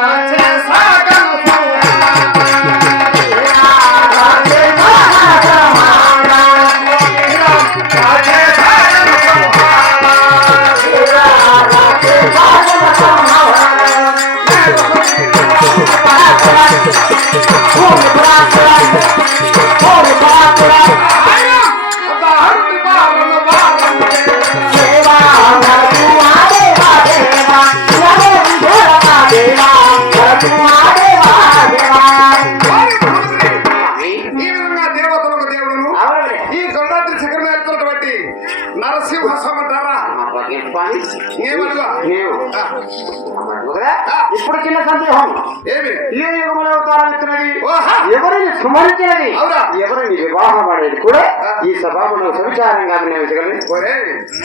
Max. Narasimha సమంటారా ఇప్పుడు చిన్న సందేహం. ఏమి? ఏ యుగములో అవతారం ఎత్తినది ఓహా! ఎవరిని సుమరించినది? ఎవరిని వివాహం అనేది కూడా ఈ సభాములో సవిచారంగా ఒరే